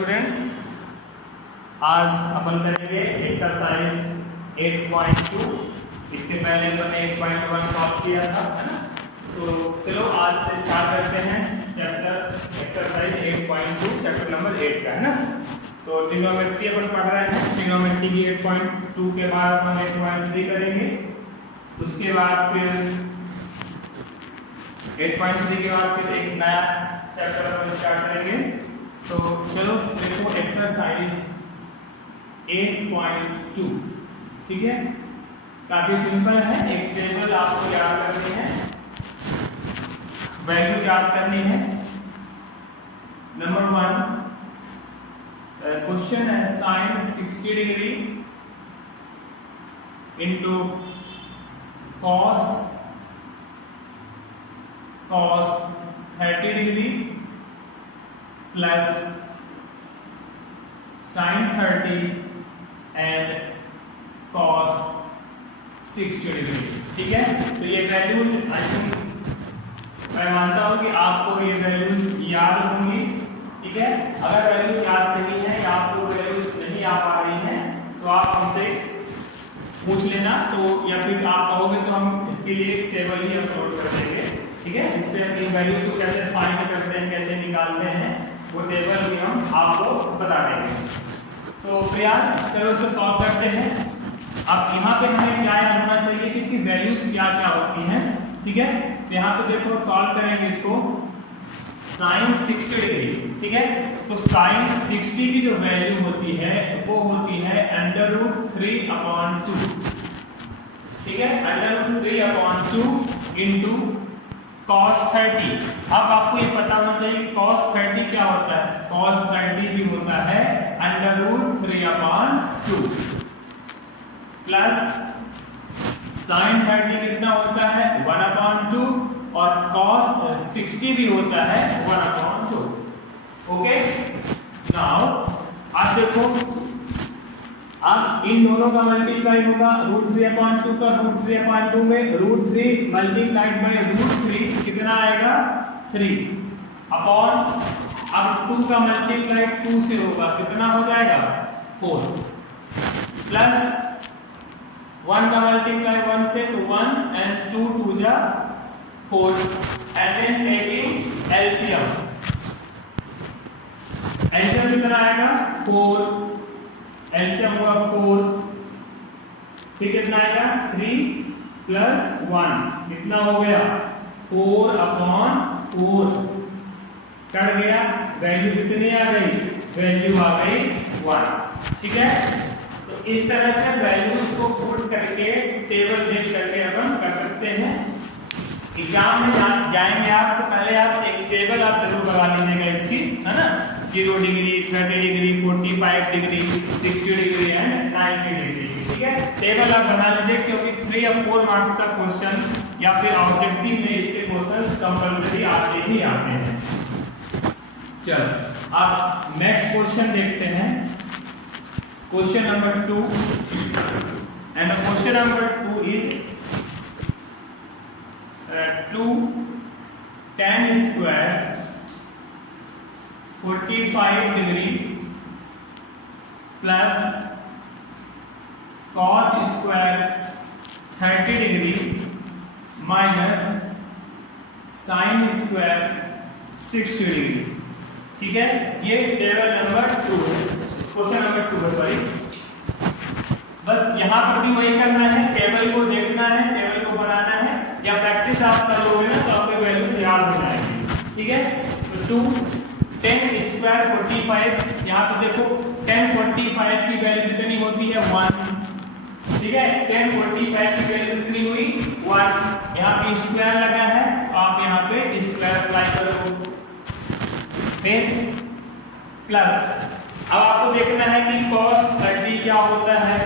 Students, आज अपन करेंगे exercise 8.2। इसके पहले अपन 8.1 सॉल्व किया था, है ना। तो चलो आज से स्टार्ट करते हैं चैप्टर एक्सरसाइज 8.2, चैप्टर नंबर 8 का, है ना। तो ट्रिग्नोमेट्री अपन पढ़ रहे हैं। ट्रिग्नोमेट्री की 8.2 के बाद अपन 8.3 करेंगे। उसके बाद फिर 8.3 के बाद फिर एक नया चैप्टर अपन स्टार्ट करेंगे। तो चलो देखो एक्सरसाइज 8.2, ठीक है। काफी सिंपल है। एक टेबल आपको याद करनी है, वैल्यू याद करनी है। नंबर 1 क्वेश्चन है sine 60 degree into cos 30 degree plus sine 30 and cos 60 degree, ठीक है। तो ये वैल्यूज आई थिंक मैं मानता हूं कि आपको ये वैल्यूज याद होंगी, ठीक है। अगर वैल्यूज याद नहीं है या आपको वैल्यूज नहीं आ पा रही हैं तो आप हमसे पूछ लेना, तो या फिर आप कहोगे तो हम इसके लिए टेबल ही अपलोड कर देंगे, ठीक है। इस पे इन वैल्यूज को कैसे फाइंड करते हैं, कैसे निकालते हैं, वो टेबल भी हम आपको बता देंगे। तो प्रियान चलो इसको सॉल्व करते हैं। अब यहाँ पे हमें क्या याद होना चाहिए कि इसकी वैल्यूज क्या क्या होती हैं, ठीक है। तो यहाँ पे देखो सॉल्व करेंगे इसको। साइन 60 डिग्री, ठीक है। तो साइन 60 की जो वैल्यू होती है वो होती है √3/2, ठीक है। √3/2 इंटू cos 30। अब आपको ये पता होना चाहिए कि cos 30 क्या होता है। cos 30 भी होता है √3/2 प्लस sin 30 कितना होता है 1/2 और cos 60 भी होता है 1/2। ओके, नाउ आप देखो, अब इन दोनों का मल्टीप्लाई होगा √3/2 का √3/2 में √3 मल्टीप्लाइड बाय √3 कितना आएगा 3 अपॉन, अब 2 का मल्टीप्लाइड 2 से होगा कितना हो जाएगा 4 प्लस 1 का मल्टीप्लाई 1 से तो 1 एंड 2 2 जा 4 एंड देन टेकिंग एलसीएम कितना आएगा 4, एलसीएम होगा 4, फिर कितना आएगा 3 प्लस 1 कितना हो गया 4/4 कट गया। वैल्यू कितनी आ गई, वैल्यू आ गई 1, ठीक है। तो इस तरह से वैल्यूज को पुट करके टेबल देख करके अपन कर सकते हैं। एग्जाम में जाएंगे आप तो पहले आप एक टेबल आप जरूर बना लीजिएगा इसकी, है ना। 0 degree 30 degree 45 degree 60 degree and 90 degree, ठीक है। टेबल आप बना लीजिए क्योंकि 3 या 4 मार्क्स का क्वेश्चन या फिर ऑब्जेक्टिव में इसके क्वेश्चंस कंपलसरी आते ही आते हैं। चलो अब नेक्स्ट क्वेश्चन देखते हैं। Question number 2 and question number 2 is 2 tan square 45 degree plus cos square 30 degree minus sin square 60 degree, ठीक है। ये टेबल नंबर 2 है, क्वेश्चन नंबर 2 है, सॉरी। बस यहाँ पर भी वही करना है, टेबल को देखना है, टेबल को बनाना है, या प्रैक्टिस आप कर लोगे ना तो आपको वैल्यूज याद हो जाएंगी, ठीक है। तो 2 tan स्क्वायर 45, यहाँ पे देखो tan 45 की वैल्यू कितनी होती है 1, ठीक है। tan 45 की वैल्यू कितनी हुई 1, यहाँ पे स्क्वायर लगा है तो आप यहाँ पे स्क्वायर अप्लाई करो, फिर प्लस। अब आपको देखना है कि cos 30 क्या होता है।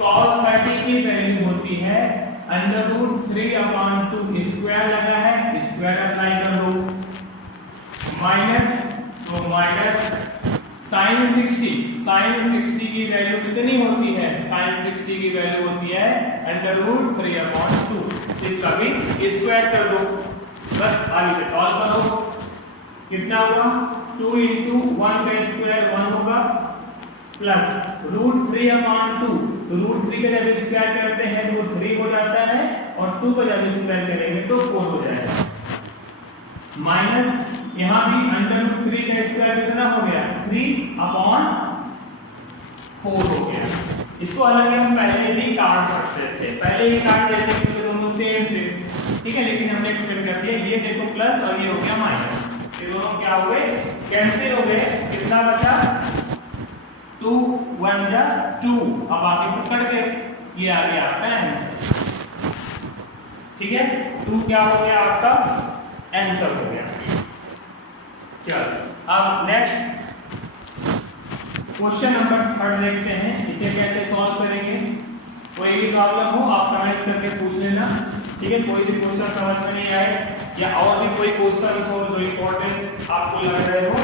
cos 30 की वैल्यू होती है √3/2, स्क्वायर लगा है स्क्वायर अप्लाई कर दो, माइनस तो माइनस sin 60 की वैल्यू कितनी होती है, sin 60 की वैल्यू होती है √3/2, इसका भी स्क्वायर कर दो, बस आगे से सॉल्व करो। कितना हुआ 2 × 1 का स्क्वायर प्लस √3/2, तो √3 का जब स्क्वायर करते हैं तो 3 हो जाता है और 2 का जब स्क्वायर करेंगे तो 4 हो जाएगा, माइनस यहाँ भी √3 का स्क्वायर कितना हो गया 3/4 हो गया। इसको अलग हम पहले भी काट सकते थे, पहले ही काट देते क्योंकि दोनों सेम थे, ठीक है, लेकिन हमने एक्सपेंड कर दिया। ये देखो प्लस और ये हो गया माइनस, ये दोनों क्या हो गए कैंसिल हो गए, कितना बचा 2 1 जा 2, अब बाकी को कट गए, ये आ गया आपका आंसर, ठीक है, 2 क्या हो गया आपका आंसर हो गया। चलो अब नेक्स्ट क्वेश्चन नंबर 3 देखते हैं, इसे कैसे सॉल्व करेंगे। कोई भी प्रॉब्लम हो आप कमेंट करके पूछ लेना, ठीक है, कोई भी क्वेश्चन समझ में नहीं आए या और भी कोई क्वेश्चन हो जो इंपॉर्टेंट आपको लग रहे हो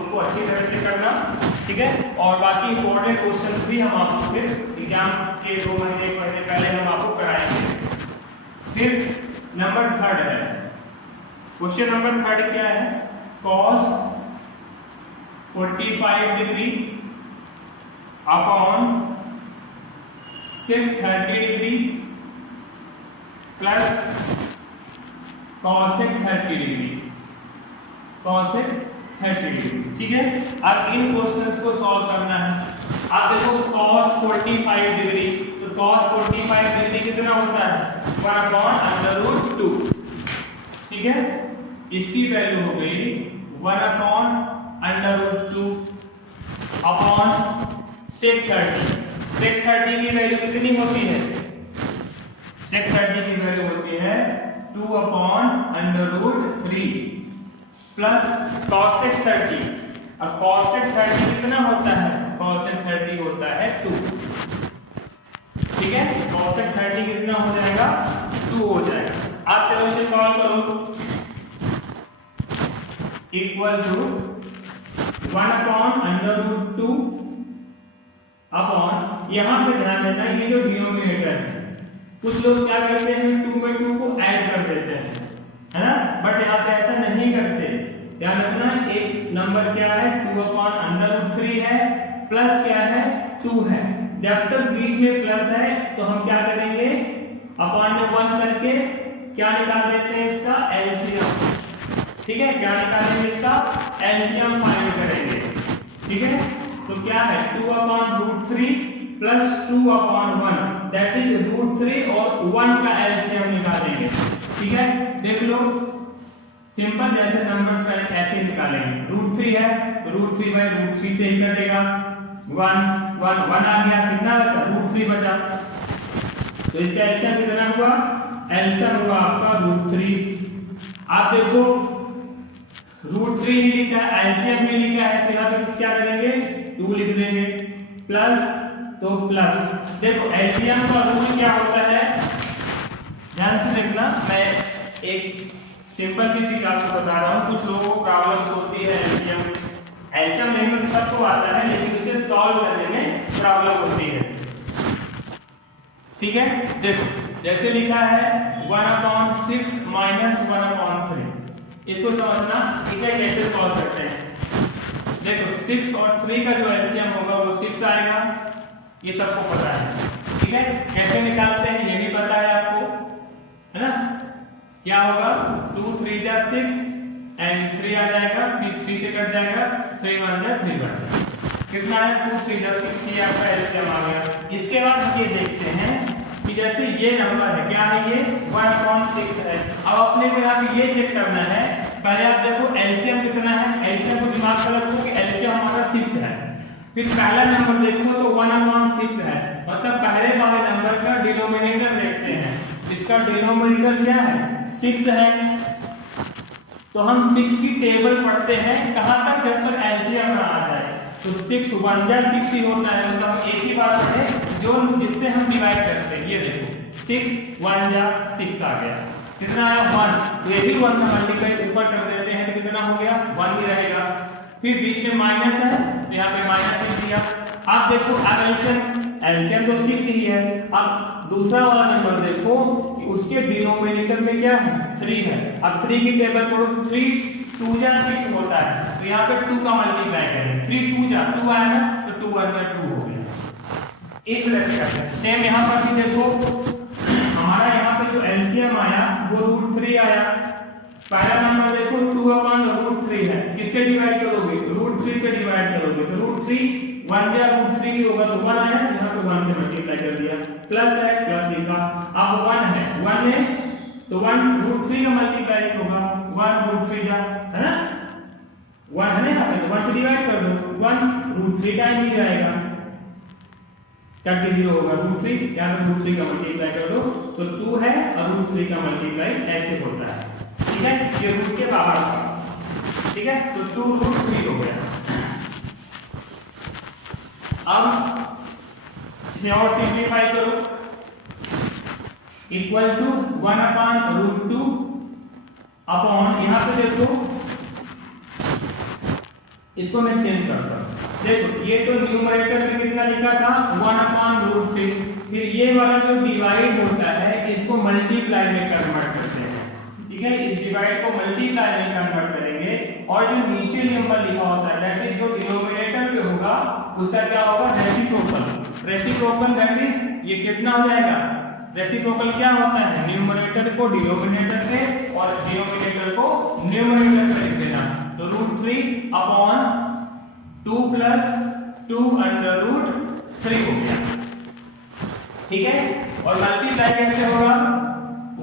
उनको अच्छी तरह से करना, ठीक है, और बाकी इंपॉर्टेंट क्वेश्चंस भी हम आपको फिर एग्जाम के 2 महीने 1 महीने पहले हम आपको कराएंगे। फिर नंबर 3 है, क्वेश्चन नंबर 3 क्या है, cos 45 degree upon sec 30 degree plus cosec 30 degree, cosec 30 degree, ठीक है। अब इन क्वेश्चंस को सॉल्व करना है। आप देखो cos 45 डिग्री, तो cos 45 डिग्री कितना होता है 1/√2, ठीक है, इसकी वैल्यू हो गई 1/√2 अपॉन sec 30, sec 30 की वैल्यू कितनी होती है, sec 30 की वैल्यू होती है 2/√3 प्लस cosec 30, अब cosec 30 कितना होता है, cosec 30 होता है 2, ठीक है, cosec 30 कितना हो जाएगा 2 हो जाएगा। आप चलो इसे सॉल्व करो, इक्वल टू 1/√2 अपॉन, यहां पे ध्यान देना ये जो डिनोमिनेटर है, कुछ लोग क्या करते हैं 2 में 2 को ऐड कर देते हैं, है ना, बट यहाँ पे ऐसा नहीं करते। ध्यान रखना एक नंबर क्या है 2/√3 है, प्लस क्या है 2 है, जब तक बीच में प्लस है तो हम क्या करेंगे अपॉन में 1 करके क्या निकाल देते हैं इसका एलसीएम, ठीक है, क्या निकालेंगे इसका एलसीएम फाइंड करेंगे, ठीक है, तो क्या है 2/√3 प्लस 2/1 दैट इज √3 और 1 का एलसीएम निकालेंगे, ठीक है, देख लो सिंपल जैसे नंबर्स का ऐसे निकालेंगे, √3 है तो √3/√3 से ही कटेगा, 1 आ गया, कितना बचा √3 बचा, तो इसका एलसीएम कितना हुआ, एलसीएम हुआ आपका √3। आप देखो √3 ही लिखा है, एलसीएम भी लिखा है, तो यहाँ पे क्या करेंगे 2 लिख देंगे, प्लस तो प्लस, देखो एलसीएम का रूल क्या होता है, ध्यान से देखना, मैं एक सिंपल सी चीज आपको बता रहा हूँ, कुछ लोगों को प्रॉब्लम्स होती है एलसीएम नहीं तो सबको आता है, लेकिन उसे सॉल्व करने में प्रॉब्लम होती है, ठीक है, देखो जैसे लिखा है 1/6 माइनस 1/3, इसको समझना, इसे कैसे सॉल्व करते हैं, देखो 6 और 3 का जो एलसीएम होगा वो 6 आएगा, ये सबको पता है, ठीक है, कैसे निकालते हैं ये भी पता है आपको, है ना, क्या होगा 2 3 जा 6 एंड 3 आ जाएगा, फिर 3 से कट जाएगा, 3 1 जा 3 बच जाएगा, कितना है 2 3 जा 6, ये आपका एलसीएम आ गया। इसके बाद हम ये देखते हैं कि जैसे ये नंबर है, क्या है ये 1/6 है, अब अपने को यहाँ पे ये चेक करना है, पहले आप देखो एलसीएम कितना है, एलसीएम को दिमाग में रखो कि एलसीएम हमारा 6 है, फिर पहला नंबर देखो तो 1/6 है, मतलब पहले वाले नंबर का डिनोमिनेटर देखते हैं, इसका डिनोमिनेटर क्या है 6 है, तो हम 6 की टेबल पढ़ते हैं कहां तक, जब तक एलसीएम ना आ जाए, तो 6 1 जा 6 ही होता है, मतलब हम एक ही बात पढ़े जो जिससे हम डिवाइड करते हैं, ये देखो 6 1 जा 6 आ गया, कितना आया 1, तो ये भी 1 का मल्टीप्लाई ऊपर कर देते हैं तो कितना हो गया 1 ही रहेगा, फिर बीच में माइनस है तो यहाँ पे माइनस लिख दिया। आप देखो अब एलसीएम तो 6 ही है, अब दूसरा वाला नंबर देखो कि उसके डिनोमिनेटर में क्या है 3 है, अब 3 की टेबल पढ़ो, 3 2 जा 6 होता है, तो यहाँ पे 2 का मल्टीप्लाई करें, 3 2 जा 2 आया ना, तो 2 1 जा 2 हो गया। इस तरह से करते हैं। सेम यहाँ पर भी देखो, हमारा यहाँ पे जो एलसीएम आया वो √3 आया। पहला नंबर देखो 2/√3 है, किससे डिवाइड करोगे? √3 से डिवाइड करोगे तो √3 1 या √3 होगा तो 1 आया, यहाँ पे 1 से मल्टीप्लाई कर दिया, प्लस है प्लस लिखा। अब 1 है, 1 है तो 1 √3 का मल्टीप्लाई होगा, 1 √3 जा, है ना, 1 है ना यहाँ पे, तो 1 से डिवाइड कर दो, 1 √3 टाइम भी जाएगा, 0 होगा, √3 यहाँ पे √3 का मल्टीप्लाई कर दो तो 2 है और √3 का मल्टीप्लाई ऐसे होता है, ठीक है, ये रूट के बाहर था, ठीक है, तो 2 √3 हो गया। अब इसे और सिंपलीफाई करो, इक्वल टू 1/√2 अपॉन, यहाँ पे देखो इसको मैं चेंज करता हूं, देखो ये तो न्यूमरेटर में कितना लिखा था 1/√3, फिर ये वाला जो डिवाइड होता है इसको मल्टीप्लाई में कन्वर्ट करते हैं, ठीक है, इस डिवाइड को मल्टीप्लाई में कन्वर्ट करेंगे और जो नीचे नंबर लिखा होता है दैट इज जो डिनोमिनेटर पे होगा उसका क्या होगा? रेसिप्रोकल। रेसिप्रोकल दैट इज ये कितना हो जाएगा? रेसिप्रोकल क्या होता है? न्यूमरेटर को डिनोमिनेटर पे और डिनोमिनेटर को न्यूमरेटर पे लिख देना, तो √3 अपॉन 2 + 2√3 हो गया, ठीक है, और मल्टीप्लाई कैसे होगा?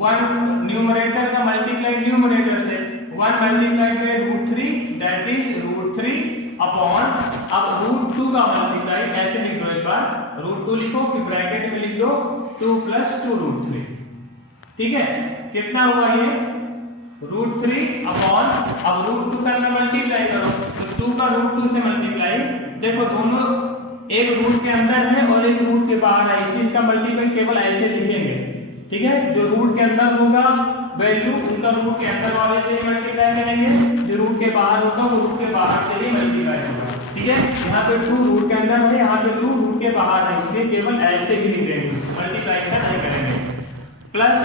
1 न्यूमरेटर का मल्टीप्लाई न्यूमरेटर से, 1 मल्टीप्लाई में √3 दैट इज √3 अपॉन, अब √2 का मल्टीप्लाई ऐसे लिख दो, एक बार √2 लिखो फिर ब्रैकेट में लिख दो 2 + 2√3, ठीक है, कितना हुआ ये? √3 अपॉन, अब √2 का मल्टीप्लाई करो तो 2 का √2 से मल्टीप्लाई, देखो दोनों एक रूट के अंदर है और एक रूट के बाहर है, इसलिए इनका मल्टीप्लाई केवल ऐसे लिखेंगे, ठीक है, जो रूट के अंदर होगा वैल्यू उनका रूट के अंदर वाले से ही मल्टीप्लाई करेंगे, जो रूट के बाहर होगा वो रूट के बाहर से ही मल्टीप्लाई होगा, ठीक है, यहाँ पे 2 रूट के अंदर है, यहाँ पे 2 रूट के बाहर है, इसलिए केवल ऐसे ही लिखेंगे, मल्टीप्लाई का नहीं करेंगे, प्लस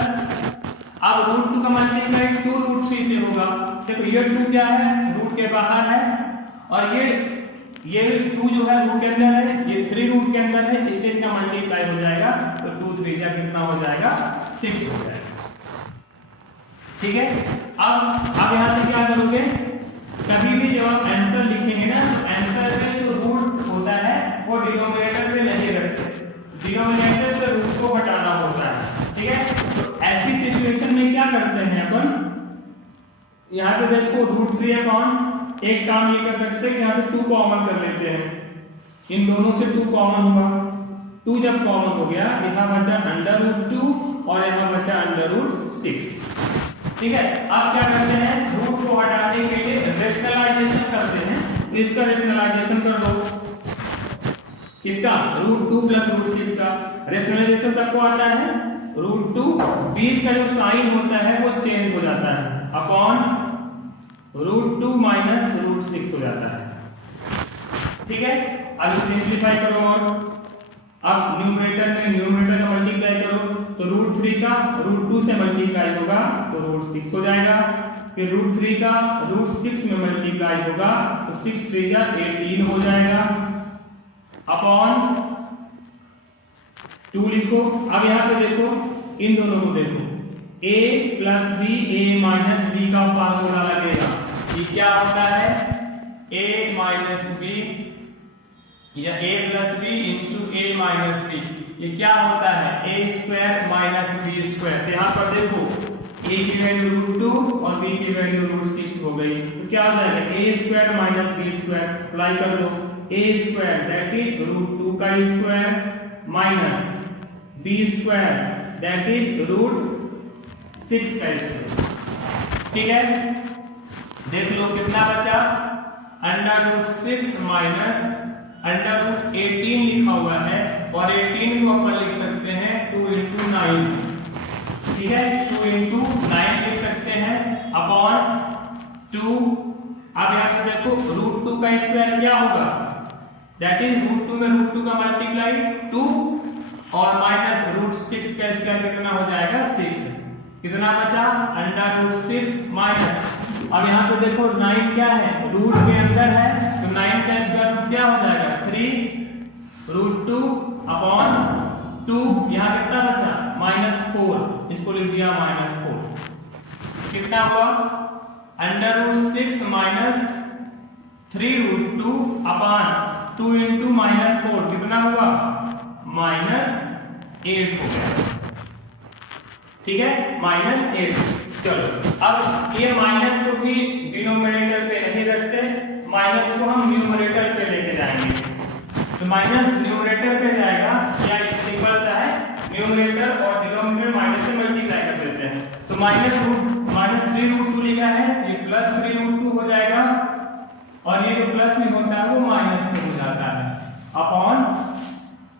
अब √2 का मल्टीप्लाई 2 √3 से होगा, देखो ये 2 क्या है? रूट के बाहर है और ये 2 जो है रूट के अंदर है, ये 3 रूट के अंदर है, इसलिए इनका मल्टीप्लाई हो जाएगा तो 2 3 जा कितना हो जाएगा? 6 हो जाएगा, ठीक है। अब यहां से क्या करोगे? कभी भी जब आप आंसर लिखेंगे ना तो आंसर में जो रूट होता है वो डिनोमिनेटर में नहीं रखते, डिनोमिनेटर से रूट को हटाना होता है, ठीक है, तो ऐसी सिचुएशन में क्या करते हैं अपन, यहाँ पे देखो √3 अपॉन, एक काम ये कर सकते हैं कि यहाँ से 2 कॉमन कर लेते हैं, इन दोनों से 2 कॉमन हुआ, 2 जब कॉमन हो गया यहाँ बचा √2 और यहाँ बचा √6, ठीक है। अब क्या करते हैं? रूट को हटाने के लिए रेशनलाइजेशन करते हैं, तो इसका रेशनलाइजेशन कर दो, इसका √2 + √6 का रेशनलाइजेशन सबको आता है, √2 बीच का जो साइन होता है वो चेंज हो जाता है अपॉन √2 - √6 हो जाता है, ठीक है। अब सिंपलीफाई करो और अब न्यूमरेटर में न्यूमरेटर का मल्टीप्लाई करो तो √3 का √2 से मल्टीप्लाई होगा तो √6 हो जाएगा, फिर √3 का √6 में मल्टीप्लाई होगा तो 6 3 जा 18 हो जाएगा अपॉन 2 लिखो। अब यहाँ पे देखो इन दोनों को देखो, a + b a - b का फार्मूला लगेगा, ये क्या होता है? a - b या a + b * a - b, ये क्या होता है? a² - b², तो यहाँ पर देखो a की वैल्यू √2 और b की वैल्यू √6 हो गई, तो क्या हो जाएगा? a² - b² अप्लाई कर दो, a² दैट इज √2 का square minus b² that is √6 का स्क्वायर, ठीक है। देख लो कितना बचा, √6 माइनस √18 लिखा हुआ है और 18 को अपन लिख सकते हैं 2 × 9, ठीक है, 2 × 9 लिख सकते हैं अपॉन 2। अब यहाँ पे देखो √2 का स्क्वायर क्या होगा? दैट इज √2 में √2 का मल्टीप्लाई 2 और माइनस √6 का स्क्वायर कितना हो जाएगा? 6, कितना बचा? √6 माइनस, अब यहाँ पे देखो 9 क्या है? रूट के अंदर है तो 9 का स्क्वायर रूट क्या हो जाएगा? 3, 2 यहाँ कितना बचा -4, इसको लिख दिया -4, कितना हुआ √6 -3√2 अपॉन 2 इंटू -4 कितना हुआ -8 हो गया, ठीक है -8। चलो अब ये माइनस को भी डिनोमिनेटर पे नहीं रखते, माइनस को हम न्यूमरेटर पे लेके जाएंगे, तो माइनस न्यूमरेटर पे जाएगा, या सिंपल सा है न्यूमरेटर और डिनोमिनेटर माइनस से मल्टीप्लाई कर देते हैं, तो -3√2 लिखा है, ये +3√2 हो जाएगा, और ये जो प्लस में होता है वो माइनस में हो जाता है अपॉन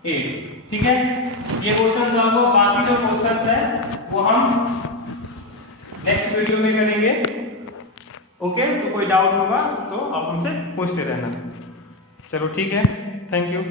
8, ठीक है। ये क्वेश्चन सॉल्व हुआ, बाकी जो क्वेश्चंस है वो हम नेक्स्ट वीडियो में करेंगे, ओके। तो कोई डाउट होगा तो आप हमसे पूछते रहना, चलो ठीक है, थैंक यू।